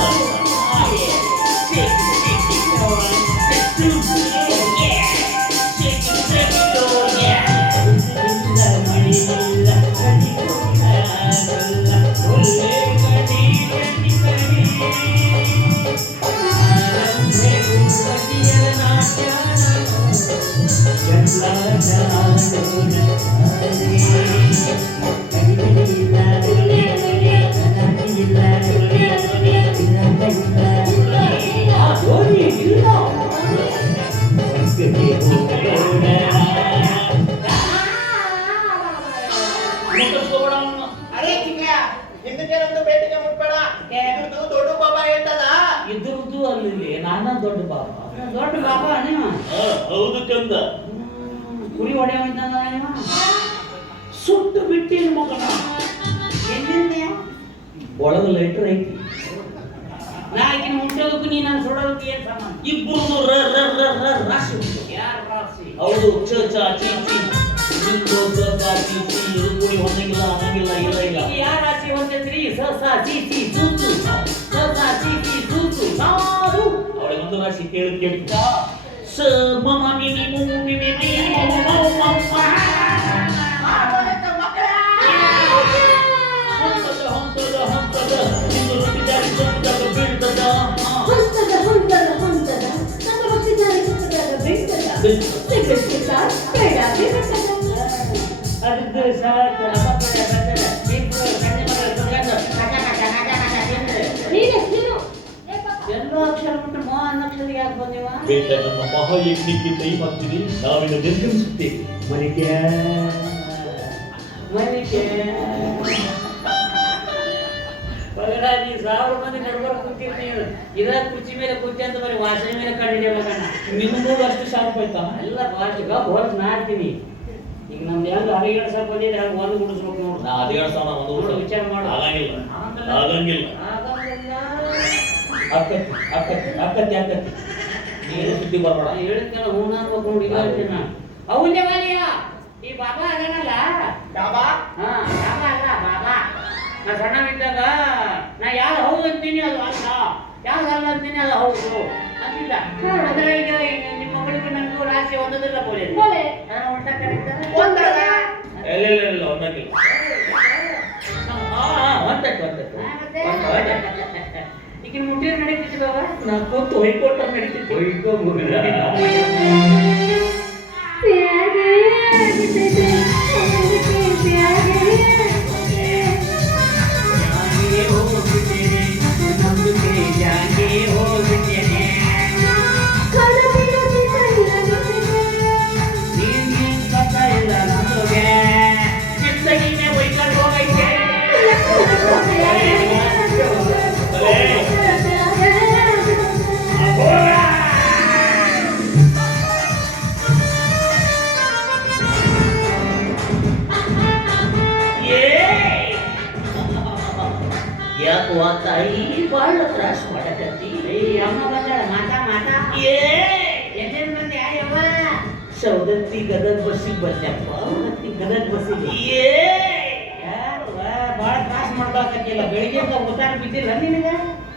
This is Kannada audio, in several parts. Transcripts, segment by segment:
ಅರೆ ಅಲ್ಲಿ ನಾನ ದೊಡ್ಡ ಬಾಬಾ. ದೊಡ್ಡ ಬಾಬಾ ನೀವ ಹೌದು ಚಂದ ಕುರಿ ಹೊಡೆಯ ಇವ ಸುಟ್ಟು ಬಿಟ್ಟಿನ ಮಗನ. ಒಳಗ ಲೈಟ್ರ್ ಐತಿ. ನಾ ಆಕಿನ ನೀ ನಾನು ಸುಡೋದಕ್ಕೆ ಏನ್ ಸಮಾನ ಇಬ್ಬರು ರ ರ ರ ರ ರಾಶಿ ಉಂಟು. ಯಾರ ರಾಸಿ ಹೌದು ಚ ಚ ಚಿ ಚಿ. ಚಿ ಚಿ ಕೂಡಿ ಹೊಂದಂಗಿಲ್ಲ ಅನ್ನಂಗಿಲ್ಲ ಇಲ್ಲ ಇಲ್ಲ ಯಾರ ರಾಶಿ ಹೊಂದಿದ್ರಿ ಸ ಸ ಸಿ ಸೂಸು ಸ ಸ ಸೂಸು ಸಾರು ಅವಳಿಗೆ ಒಂದು ರಾಶಿ ಕೇಳಿ ಕೇಳಿ ಸ ಮ ಮ ಮಿ ಮಿ ಮು ಮು ಮಿ ಮಿ ಮಿ ಮ ಬೇಟ ನಮ್ಮ ಮಹಾಯಜ್ಞಕ್ಕೆ ಕೈ ಹಾಕ್ತೀರಿ ನಾವಿನ ನಿರ್ಗಮಿಸುತ್ತೇವೆ. ಮನೆಗೆ. ಮನೆಗೆ. ಪಗಡಾಜಿ ಸಾವಿರ ಮಂದಿ ನಡ್ಕೊಂಡು ಕೂತಿರ್ತೀನಿ ಇದ ಕುರ್ಚಿ ಮೇಲೆ ಕೂತಿ ಅಂತ ಬರೀ ವಾಸನೆ ಮೇಲೆ ಕಂಡಿಡಿಯಬೇಕಣ್ಣ ನಿಮಗೂ ಅಷ್ಟು ಶಾರ್ಪ್ ಆಯ್ತಾ? ಎಲ್ಲ ಭಾಷೆಗ ಹೊರತು ನಾಡ್ತೀನಿ ಈಗ ನಮ್ದು ಹೆಂಗ ಸಾವಿರ ಬಂದಿದ್ರೆ ಹಂಗ ಒಂದು ಗುಡಿಸ್ಬೇಕು ನೋಡು. ನಾ ಅದೇ ಹೇಳ್ತಾವ ನಾ ಒಂದು ಗುಡಿಸ್ ವಿಚಾರ ಮಾಡು. ಆಗಂಗಿಲ್ಲ. ಆಗಂಗಿಲ್ಲ. ಆಗಂಗಿಲ್ಲ. ಅಕ್ಕತ್ತಿ ಅಕ್ಕತ್ತಿ ಅಕ್ಕತ್ತಿ ಅಕ್ಕತ್ತಿ ಸುದ್ದಿ ಬರ್ಬೇಡ. ನಾ ಹೇಳಿದ್ನಲ್ಲ ಹ್ಞೂ ಅನ್ಬೇಕು ನೋಡಿ ಈಗ ಹೇಳ್ತೀನಿ ನಾನು. ಅವನ್ನೇ ಈ ಬಾಬಾ ಅದನಲ್ಲ? ಬಾಬಾ? ಹಾ ಬಾಬಾ ಅಲ್ಲ ಬಾಬಾ. ನಾ ಸಣ್ಣವಿದ್ದಾಗ ನಾ ಯಾರು ಹೌದು ಅಂತೀನಿ ಅದು ಅಲ್ಲ ಯಾರು ಅಲ್ಲ ಅಂತೀನಿ ಅದು ಹೌದು. ಅಂತಿದ್ದ? ಅಂದ್ರೆ ಈಗ ನಿಮ್ಮ ಮಗಳಿಗೆ ನನಗೂ ರಾಶಿ ಒಂದದಿಲ್ಲ ಬೋಲೆ. ಬೋಲೆ. ಅದನ್ನ ಈಗಿನ ಮುಟ್ಟಿರ ನಡೀತಿತ್ತು ಬಾಬಾ ನಾ ಕೂತು ಹೊಯ್ಕೊಟ್ಟ ನಡೀತಿತ್ತು ಹೊಯ್ಕೋ ಪ್ಯಾರೆ ಬಿಟ್ಟಿದೆ ಅವನಿಗೆ ಪ್ಯಾರೆ ಯಾಕೋ ಈ ಬಾಳ ತ್ರಾಸ ಮಾಡಕತ್ತಿ. ಸೌದತ್ತಿ ಗದಗ ಬಸ್ಸಿಗೆ ಬಂದ್ಯಪ್ಪ ಹತ್ತಿ ಗದಗ ಬಸ್ಸಿಗೆ. ಏ! ಭಾಳ ತ್ರಾಸ ಮಾಡ್ಬೇಕಾಗಿಲ್ಲ ಬೆಳಿಗ್ಗೆಯಿಂದ ಉತ್ತಾರ ಬಿದ್ದಿಲ್ಲ ನಿನಗೆ?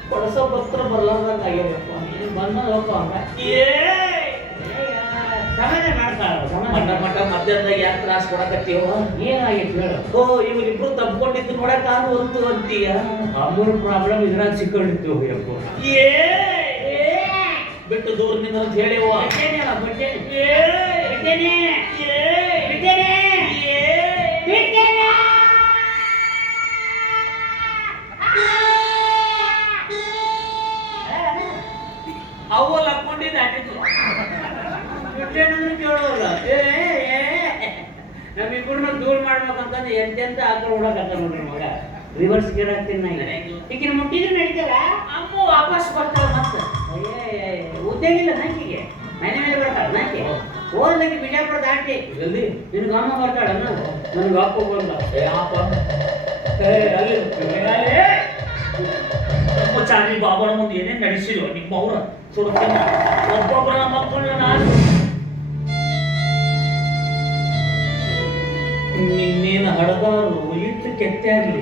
ಕೊಡಸೋ ಭಕ್ತರ ಬರ್ಲಾರ್ದಂಗ ಆಗ್ಯಾವಪ್ಪ ನೀನು ಬಂದ ಹೋಗ್ಕೋ ಹಂಗ. ಏ! ಸಮಾಧಾನ ಮಠ ಮಧ್ಯಾಹ್ನದಾಗ ಯಾಕೆ ತ್ರಾಸ ಕೊಡಕತ್ತೀವ? ಏನಾಗಿತ್ತು ಹೇಳು? ಓ ಇವ್ರಿಬ್ರು ತಪ್ಕೊಂಡಿದ್ದು ನೋಡಕ್ ಒಂದು ಅಂತೀಯ? ಅಮ್ಮನ ಪ್ರಾಬ್ಲಮ್ ಇದ್ರಾಗ ಸಿಕ್ಕೊಂಡಿತ್ತು ಯಪ್ಪ ಏ! ಬಿಟ್ಟು ದೂರದಿಂದ ಅಂತ ಹೇಳಿವ ಬಿಟ್ಟೇನೆ. ಅಲ್ಲ, ಅಂದ್ರೆ ಕೇಳೋಲ್ಲ. ಏ, ಏ, ಏ. ನಮ್ಮಿಬ್ಬರನ್ನ ದೂರ ಮಾಡ್ಬೇಕಂತಂದ್ರೆ ಎಂತೆಂತ ಆಕಳ ಹುಡಕತ್ತ ನೋಡ್ರಿ ಮಗ. ರಿವರ್ಸ್ ಗೇರ್ ಹಾಕ್ತೀನಿ ನಾ ಈಗ. ಈಗಿನ ಮುಟ್ಟಿದ್ರೆ ನಡೀತಲ್ಲ ಅಮ್ಮ ವಾಪಸ್ ಬರ್ತಾರ ಮತ್ತೆ. ಉದ್ಯೋಗ ಇಲ್ಲ ನಾಕಿಗೆ ಮನೆ ಮೇಲೆ ಬರ್ತಾಳ ನಾಕಿ ಓದ್ಲಿಕ್ಕೆ ಬಿಜಾಪುರ ದಾಟಿ ಎಲ್ಲಿ? ನಿನ್ಗೆ ಅಮ್ಮ ಬರ್ತಾಳ ನನಗೆ ಅಪ್ಪ ಬಂದ. ಏ ಅಪ್ಪ. ಏ ಚಾರಿ ಬಾಬನ ಮುಂದೆ ಏನೇನು ನಡೆಸಿದ್ರು ನಿಮ್ಮ ಅವ್ರ? ಸುರಕ್ಷಣ ಒಬ್ಬೊಬ್ಬರ ಮಕ್ಕಳನ್ನ ನಾನು ನೀನು ಹಡದಾರು ಇಟ್ಟು ಕೆತ್ತಿರಲಿ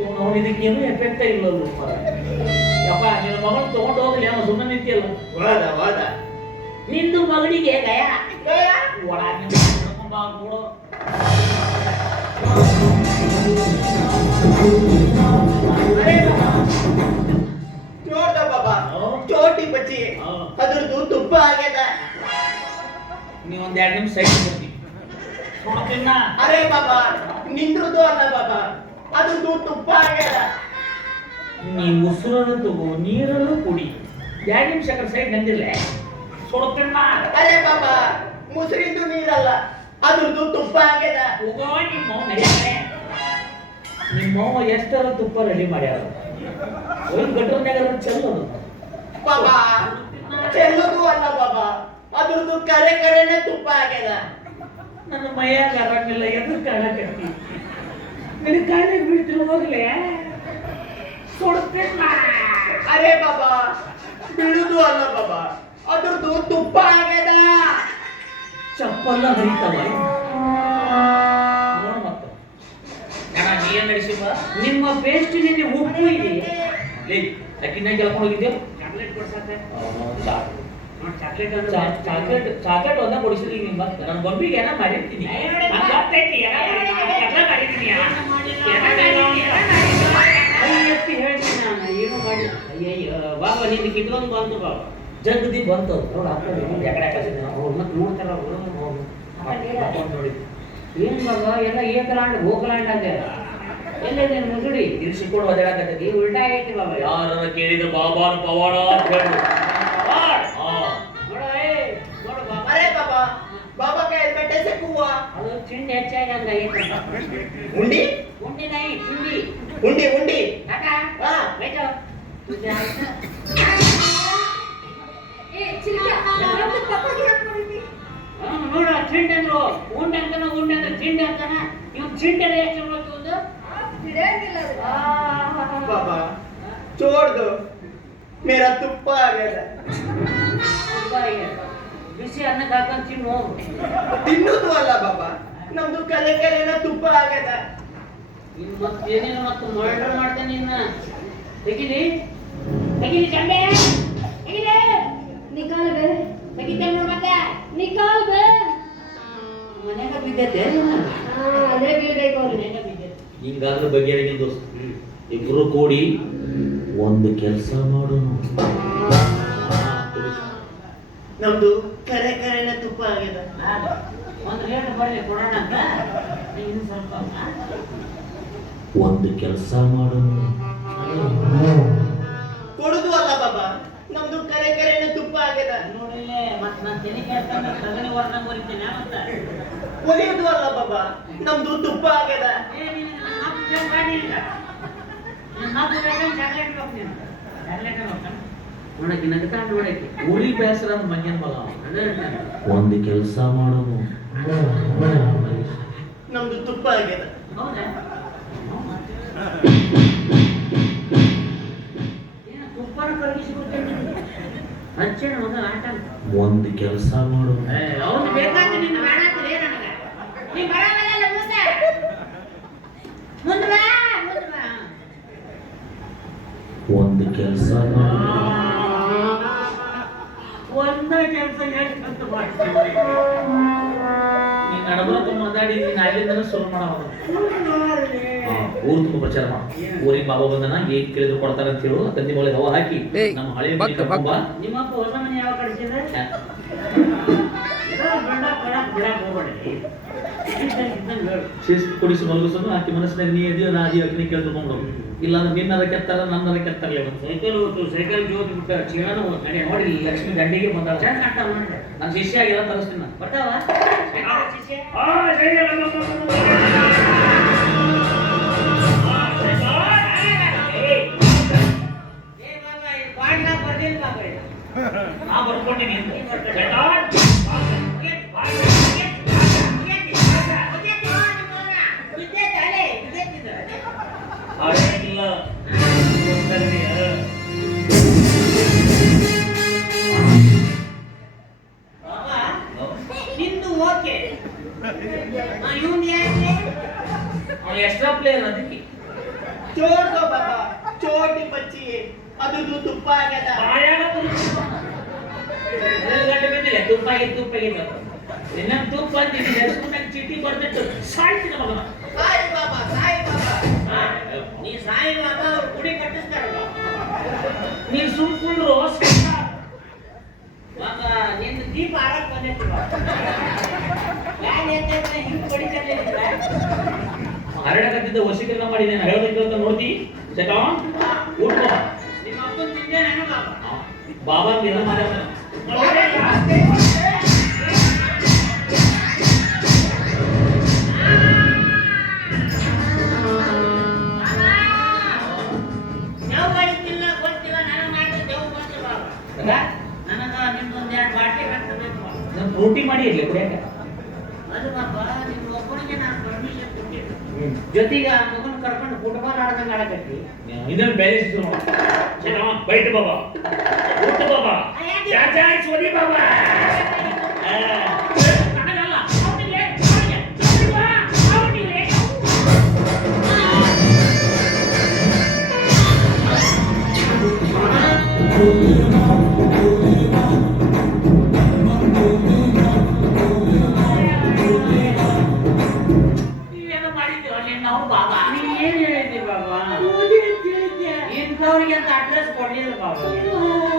ಅವನು ಇದಕ್ಕೇನು ಎಫೆಕ್ಟ್ ಇಲ್ಲಲ್ಲ ಯಪ್ಪ ನಿನ್ನ ಮಗಳು ತಗೊಂಡು ಹೋಗಲಿ ಅವನು ಸುಮ್ಮನೆ ನಿಂತಿಯಲ್ಲ? ವಾದ ವಾದ ನಿಂದು ಮಗನಿಗೆ ಗಯ? ಒಳ ನೋಡು. ನೋಡ್ದ ಬಾಬಾ. ಚೋಟಿ ಬಚ್ಚಿ. ಅದ್ರದ್ದು ತುಪ್ಪ ಆಗ್ಯದ ನೀ ಒಂದ್ ಎರಡು ನಿಮಿಷ ಸೈಡ್ ಬರ್ತೀನಿ ಅರೆ ಬಾಬಾ ನಿಂದ್ರದ್ದು ಅಲ್ಲ ಬಾಬಾ. ಅದು ತುಪ್ಪ ಆಗ್ಯದ ನೀ ಉಸಿರನ್ನು ತಗೋ ನೀರನ್ನು ಕುಡಿ. ಎರಡು ನಿಮಿಷ ಸೈಡ್ ನಂದಿಲ್ಲ ಸುಡ್ತೀನ ಅರೆ ಬಾಬಾ ಮುಸ್ರಿಂದು ನೀರಲ್ಲ ಅದ್ರದ್ದು ತುಪ್ಪ ಆಗ್ಯದ ಹೋಗೋ ನಿಮ್ಮ ಅವ್ವ ನಿಮ್ಮವ್ವ ಎಷ್ಟರ ತುಪ್ಪ ರೆಡಿ ಮಾಡ್ಯಾರ? ಒಂದು ಗಟ್ಟರ್ನಾಗ ಚೆಲ್ಲೋದು ಬಾಬಾ ಚೆಲ್ಲೋದು ಅಲ್ಲ ಬಾಬಾ. ಅದ್ರದ್ದು ಕರೆ ಕರೆನೆ ತುಪ್ಪ ಆಗ್ಯದ. ನನ್ನ ಮೈಯಾಗ ಆರಾಮಿಲ್ಲ ಎದು ಕಾಣಕತ್ತಿ ನಿನ್ನ ಕಾಲಿಗೆ ಬೀಳ್ತೀನಿ ಹೋಗ್ಲೆ? ಸುಡ್ತೀನ ಅರೆ ಬಾಬಾ ಬೀಳುದು ಅಲ್ಲ ಬಾಬಾ ಅದ್ರದ್ದು ತುಪ್ಪ ಆಗ್ಯದ. ಚಪ್ಪಲ್ಲ ಹರಿತವ. ಏನ್ ನಡೆಸಿವ ನಿಮ್ಮ ಪೇಸ್ಟ್ ನಿನ್ನೆ ಉಪ್ಪು ಇದೆ ಲೇ ಅಕ್ಕಿನ ಕೇಳ್ಕೊಂಡು ಹೋಗಿದ್ದೆ ಚಾಕ್ಲೇಟ್ ಕೊಡ್ಸತ್ತೆ ಚಾಕ್ಲೇಟ್ ಅಂದ್ರೆ ಚಾ- ಚಾಕ್ಲೇಟ್ ಚಾಕ್ಲೇಟ್ ಒಂದ ಕೊಡಿಸಿದ್ರಿ ನಿಮ್ ಮತ್ತೆ. ನನ್ನ ಬೊಂಬಿಗೆ ಏನ ಮಾಡಿರ್ತೀನಿ. ಎಲ್ಲ ಹೇಳ್ತೀನಿ ನಾನು. ಏನು ಮಾಡಿ ಅಯ್ಯಯ್ಯ ಬಾಬಾ ಕಿಟ್ಕೊಂಡು ಬಂತು ಬಾಬಾ. ಜಗದಿ ಬಂತು. ನೋಡು ಆ ಕಡೆ ನೋಡಿ, ಆ ಕಡೆ ಕಳ್ಸಿದ್ದೆ ನಾವು. ಅವ್ರು ಮತ್ತೆ ನೋಡ್ತಾರ ಅವರು ಹಾಕೊಂಡು ನೋಡಿ. ಏನ್ ಬಾಬಾ ಎಲ್ಲ ಏಕಲಾಂಡ್ ಹೋಗಲಾಂಡ್ ಆಗ್ಯಾರ ಎಲ್ಲಿದೆ ಮುಸುಡಿ ಇರಿಸಿಕೊಂಡು ಒದರಾಕತ್ತೈತಿ ಈ ಉಲ್ಟಾ ಐತಿ ಬಾಬಾ. ಯಾರನ್ನ ಕೇಳಿದ್ರೆ ಬಾಬಾನ ಪವಾಡ ಅಂತ ಹೇಳು ಅದು ಚಿಂಡಿ ಹೆಚ್ಚಾಗಿ ಹಂಗ ಉಂಡಿ ಉಂಡಿ ನೈ ಚಿಂಡಿ ಉಂಡಿ ಉಂಡಿ ಕಾಕಾ ಹಾ ಬೇಜೋ ಏ ಚಿಕ್ಕ ನಮ್ದು ಪಪ್ಪಗೆ ಹಾಕ್ಕೊಂಡಿದ್ದಿ ನೋಡ ಚಿಂಡಿ ಅಂದ್ರು ಉಂಡೆ ಅಂತಾನ ಉಂಡೆ ಅಂದ್ರೆ ಚಿಂಡಿ ಅಂತಾನ ಇವ್ ಚಿಂಡಿ ಎಷ್ಟು ಮಾಡ್ತು ಒಂದು ಬಿಡಂಗಿಲ್ಲ ಅದು ಬಾಬಾ ಚೋಡ್ದು ಮೇರಾ ತುಪ್ಪ ಆಗ್ಯದ ಬಿಸಿ ಅನ್ನಕ್ಕೆ ಹಾಕೊಂಡ್ ತಿನ್ನು ಹೋಗು ತಿನ್ನುದು ಅಲ್ಲ ಬಾಬಾ ನಮ್ದು ಕಲೆ ಕಲೆನ ತುಪ್ಪ ಆಗ್ಯದ. ಇನ್ನು ಮತ್ತೆ ಏನೇನು ಮತ್ತೆ ಮರ್ಡರ್ ಮಾಡ್ತಾನೆ ನಿನ್ನ ತೆಗಿಲಿ ತೆಗಿಲಿ ಚಂಡೆ ತೆಗಿಲಿ ನಿಕಾಲ್ ಬೇ. ತೆಗಿತೇನೆ ನೋಡ್ ಮತ್ತೆ? ನಿಕಾಲ್ ಬೇ. ಮನ್ಯಾಗ ಬಿದ್ದೈತೆ ಹಾ ಅದೇ ಬೀಳ್ಬೇಕು ಅವ್ರಿಗೆ ಮನ್ಯಾಗ ಬಿದ್ದೈತೆ ಹಿಂಗಾದ್ರೆ ಬಗ್ಗೆ ದೋಸ್ತ ಇಬ್ರು ಕೂಡಿ ಒಂದು ಕೆಲಸ ಮಾಡೋಣ. ನಮ್ದು ಕರೆ ಕರೆನ ತುಪ್ಪ ಆಗ್ಯದ. ಒಂದು ರೇಟ್ ಬರ್ಲಿ ಕೊಡೋಣ ಅಂತ. ಇನ್ನು ಸ್ವಲ್ಪ ಒಂದು ಕೆಲಸ ಮಾಡೋಣ. ಕೊಡುದು ಅಲ್ಲ ಬಾಬಾ ನಮ್ದು ಕರೆ ಕರೆನ ತುಪ್ಪ ಆಗ್ಯದ. ನೋಡಿಲ್ಲೇ ಮತ್ತೆ ನಾನು ತಲೆ ಕೇಳ್ತಾನೆ ಸಗಣಿ ವರ್ಣ ಬರಿತೇನೆ ಮತ್ತೆ ಒಲಿಯುದು ಅಲ್ಲ ಬಾಬಾ ನಮ್ದು ತುಪ್ಪ ಆಗ್ಯದ. ಚಾಕ್ಲೇಟ್ ಚಾಕ್ಲೇಟ್ ಬೇಕು ನೋಡಕ್ಕೆ ನಗ್ತಾ ನೋಡಕ್ಕೆ. ಊರಿಗೆ ಬೇಸರ. ಅದೇ ಹೇಳ್ತಾನೆ. ಒಂದು ಕೆಲಸ ಮಾಡೋಣ ನಮ್ದು ತುಪ್ಪ ಆಗಿದೆ. ಒಂದು ಕೆಲಸ ಮಾಡು ಅವ್ನು ಬೇಕಾದ್ರೆ ನಿನ್ನ ಬೇಡ ಅಂತೀರಿ ನನಗೆ ನೀ ಬರೋಲ್ಲ ಮುಂದೆ ಮುಂದೆ ಬಾ ಮುಂದೆ ಬಾ ಒಂದು ಕೆಲಸ ಮಾಡೋಣ ಒಂದ ಕೆಲಸ ಎಷ್ಟು ಅಂತ ಮಾಡ್ತೀವಿ ನೀನ್ ನಡಬರತ್ತು ಮಾತಾಡಿ ನೀನ್ ಅಲ್ಲಿಂದನೇ ಶುರು ಮಾಡೋದು ಊರು ತುಂಬ ಪ್ರಚಾರ ಮಾಡು. ಊರಿಗೆ ಬಾಬಾ ಬಂದನ ಏನ್ ಕೇಳಿದ್ರು ಕೊಡ್ತಾರ ಅಂತ ಹೇಳು ತಂದಿ ಮೊಳೆ ಹವ ಹಾಕಿ. ನಮ್ಮ ಹಳೆ ಹೊಸ ಮನೆ ಯಾವ ಶಿಸ್ತು ಕೊಡಿಸಿ ಮಲಗಿಸೋದು ಆಕೆ ಮನಸ್ಸಿನಾಗ ನೀ ಇದೆಯೋ ನಾ ಅದೇ ಅಗ್ನಿ ಕೇಳ್ಕೊಂಡು ಇಲ್ಲ ಅಂದ್ರೆ ನಿನ್ನರ ಕೆತ್ತಾರ ಅದಕ್ಕೆ ಕೆತ್ತಾರಲ್ಲ ಇವತ್ತು. ಸೈಕಲ್ ಓತು ಸೈಕಲ್ ಜೋತ್ ಬಿಟ್ಟ ಚೀಲನ ಒಂದು ನಡಿ ಲಕ್ಷ್ಮಿ ಗಂಡಿಗೆ ಬಂದಾಳ. ಚೆನ್ನಾಗಿ ಕಾಣ್ತಾವ ನನ್ನ ಶಿಷ್ಯ ಆಗಿಲ್ಲ ತರಿಸ್ತೀನಿ ನಾನು. ಬರ್ತಾವ? ಶಿಷ್ಯ ನಿನ್ನ ತುಪ್ಪ ಬಂದಿದ್ದೀನಿ ಚೀಟಿ ಬರ್ದಿಟ್ಟು ಸಾಯ್ತೀನಿ ಮಗನ. ಸಾಯಿ ಬಾಬಾ ಸಾಯಿ ಬಾಬಾ. ನೀ ಸಾಯಿ ಬಾಬಾ ಅವ್ರು ಕುಡಿ ಕಟ್ಟಿಸ್ತಾರಲ್ಲ ನೀನು ಸುಮ್ಕೊಂಡು ಬಾಬಾ ನಿನ್ನ ದೀಪ ಆರಕ್ ಬಂದೈತಿ ಯಾನ್ ಎತ್ತೈತೆ ಹಿಂಗ್ ಬಡಿತಲ್ಲ ಹರಡಕತ್ತಿದ್ದ ವಶೀಕರಣ ಮಾಡಿದ್ದೇನೆ ಹೇಳೋದಕ್ಕೆ ಅಂತ ನೋಡ್ತಿ? ಚಟ ಊಟ ನಿಮ್ಮ ಅಪ್ಪನ ತಿಂದೆ ನಾನು ಬಾಬಾ. ಬಾಬಾ ನಿನ್ನ ಮಾಡ ಜೊತೆಗೆ ಆ ಮಗನ ಕರ್ಕೊಂಡು ಫುಟ್ಬಾಲ್ ಆಡ್ದಂಗೆ ಆಡಕತ್ತಿ. ಇದನ್ನ ಚಟ ಬೈಟ್ ಬಾಬಾ. ಊಟ ಬಾಬಾ. ಚಾಚಾ ಸೋದಿ ಬಾಬಾ. ನಾವು ಬಾಬಾ. ನೀ ಏನ್ ಹೇಳಿದ್ದಿ ಬಾಬಾ? ಇಂಥವ್ರಿಗೆ ಅಂತ ಅಡ್ರೆಸ್ ಕೊಡ್ಲಿಲ್ಲ ಬಾಬಾ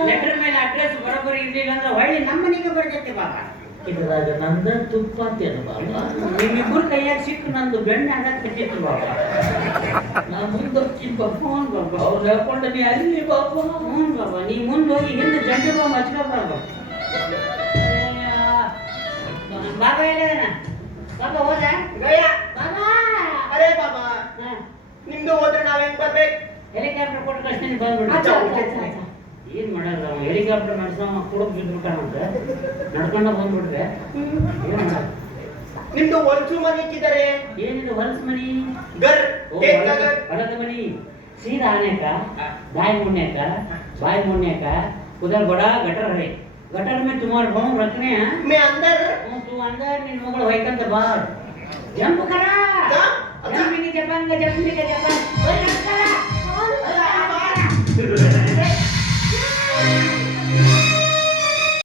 ಲೆಟರ್ ಮೇಲೆ ಅಡ್ರೆಸ್ ಬರೋಬ್ಬರಿ ಇರ್ಲಿಲ್ಲ ಅಂದ್ರೆ ಹೊಳ್ಳಿ ನಮ್ಮ ಮನೆಗೆ ಬರ್ತೈತಿ ಬಾಬಾ. ಇದ್ರಾಗ ನಂದ ತುಪ್ಪ ಅಂತೇನು ಬಾಬಾ? ನಿಮ್ಮಿಬ್ಬರ ಕೈಯಾಗ ಸಿಕ್ಕು ನಂದು ಬೆಣ್ಣೆ ಆಗಕ್ ಬಿಟ್ಟಿತ್ತು ಬಾಬಾ. ನಾ ಮುಂದೆ ಹೋಗ್ತೀನಿ ಬಾಬಾ. ಹ್ಞೂ ಬಾಬಾ. ಅವ್ರು ಹೇಳ್ಕೊಂಡ ನೀ ಅಲ್ಲಿ ಬಾಬಾ. ಹ್ಞೂ ಬಾಬಾ. ನೀ ಮುಂದೆ ಹೋಗಿ ಹಿಂದೆ ಜಂಡು ಬಾ ಹಚ್ಕೊ ಬಾಬಾ. ಬಾಬಾ ಎಲ್ಲ ಬಾಬಾ ಹೋದ? ಗಯ. ಬಾಬಾ. ಅದೇ ಬಾಬಾ. ನಿಮ್ದು ಹೋದ್ರೆ ನಾವ್ ಹೆಂಗ್ ಬರ್ಬೇಕು? ಹೆಲಿಕಾಪ್ಟರ್ ಕೊಟ್ಟು ಕಳಿಸ್ತೀನಿ ಏನ್ ಮಾಡಲ್ಲ ಹೆಲಿಕಾಪ್ಟರ್ ನಡ್ಸಮ್ಮ ಕೊಡಕ್ ಬಿದ್ರು ಕಾಣಂತ ನಡ್ಕೊಂಡ ಬಂದ್ಬಿಟ್ರೆ ನಿಮ್ದು ಹೊಲಸು ಮನೆ ಇಕ್ಕಿದ್ದಾರೆ. ಏನಿದು ಹೊಲಸು ಮನಿ? ಗರ್ ಹೊಲದ ಮನಿ. ಸೀದಾ ಆನೆಕ? ಬಾಯಿ ಮುಣ್ಯಕ? ಬಾಯಿ ಮುಣ್ಯಕ? ಉದರ್ ಬಡ ಗಟರ್ ಹಳೆ ಗಟರ್ ಮೇ ತುಮಾರ್ ರಕ್ನೆ ಮೇ ಅಂದರ್. ಅಂದರ್ ನಿನ್ ಮಗಳು ಹೊಯ್ಕಂತ ಬಾರ್ ಜಂಪ್ ಕರಾ Jangan ini Jepang, nggak jangan pilih Jepang. Oh, jangan salah. Oh.